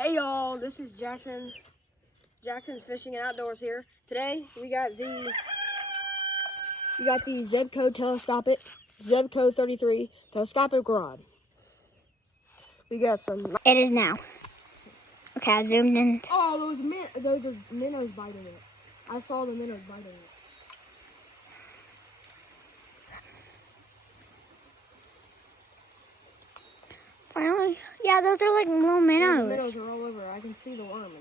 Hey y'all, this is Jackson. Jackson's Fishing and Outdoors here. Today we got the Zebco telescopic, Zebco 33 telescopic rod. We got some. It is now. Okay, I zoomed in. Oh, those are minnows biting it. I saw the minnows biting it. Finally, yeah, those are like little minnows. The minnows are all over it. I can see the worm in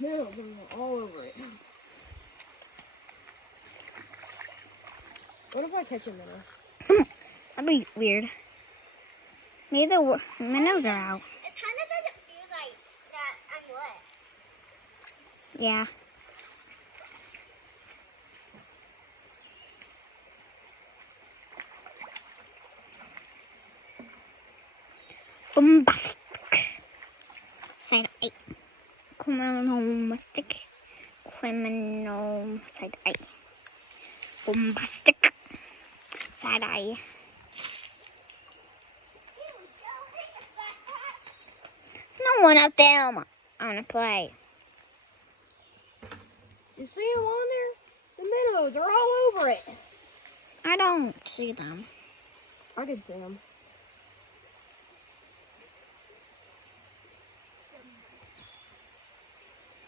there. Minnows are all over it. What if I catch a minnow? That'd be weird. Maybe the minnows are out. It kind of doesn't feel like that I'm wet. Yeah. Bombastic. Side 8. Bombastic. Criminal. Side 8. Bombastic. Side eye. I don't want to film. I want to play. You see them on there? The minnows are all over it. I don't see them. I can see them.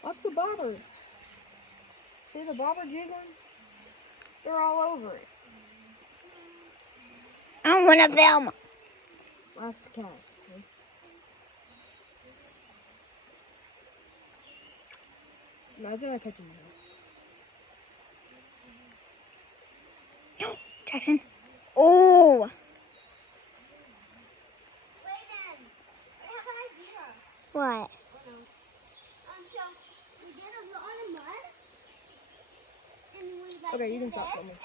Watch the bobber. See the bobber jiggling? They're all over it. I don't want to film. That's the cat. Okay? Imagine I catch a minnow. Jackson. Oh. Wait then. I have an idea. What? So we get a lot of mud. And we like Okay, you do can stop this. filming.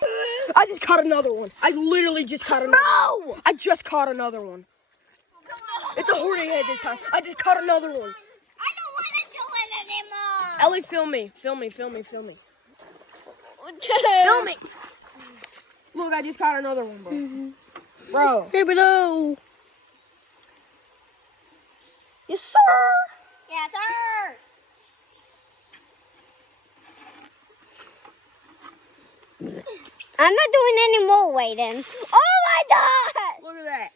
I just caught another one. I literally just caught another one. No! I just caught another one. It's a horny head this time. I just caught another one. I don't want to do it anymore. Ellie, film me. Film me, film me, film me. Film Film me. Look, I just caught another one, bro. Bro. Here below. Yes, sir. Yes, sir. I'm not doing any more waiting. Oh my God! Look at that.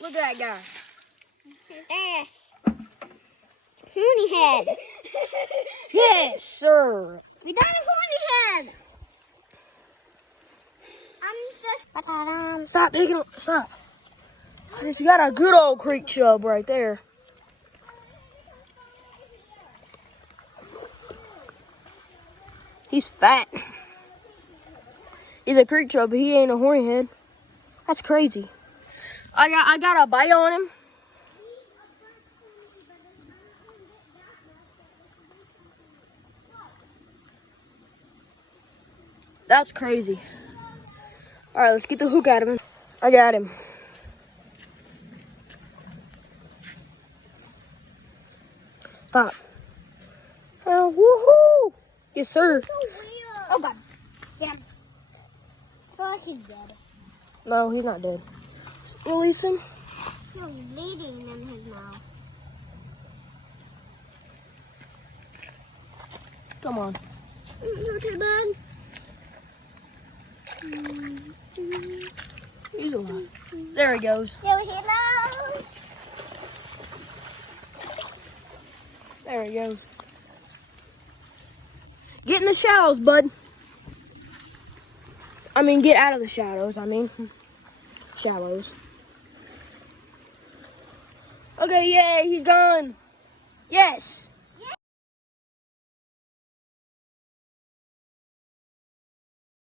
Look at that guy. There. Pony head. Yes, sir. We done a pony head. I'm just. Stop picking up. Stop. I just got a good old creek chub right there. He's fat. He's a creek chub, but he ain't a horny head. That's crazy. I got a bite on him. That's crazy. All right, let's get the hook out of him. I got him. Stop. Oh, woohoo! Yes, sir. Oh God. Damn. I feel like he's dead. No, he's not dead. Release him. He's bleeding in his mouth. Come on. Okay, bud. He's alive. There he goes. Hello. There he goes. Get in the shallows, bud. I mean, get out of the shadows. Shallows. Okay, yay, he's gone. Yes.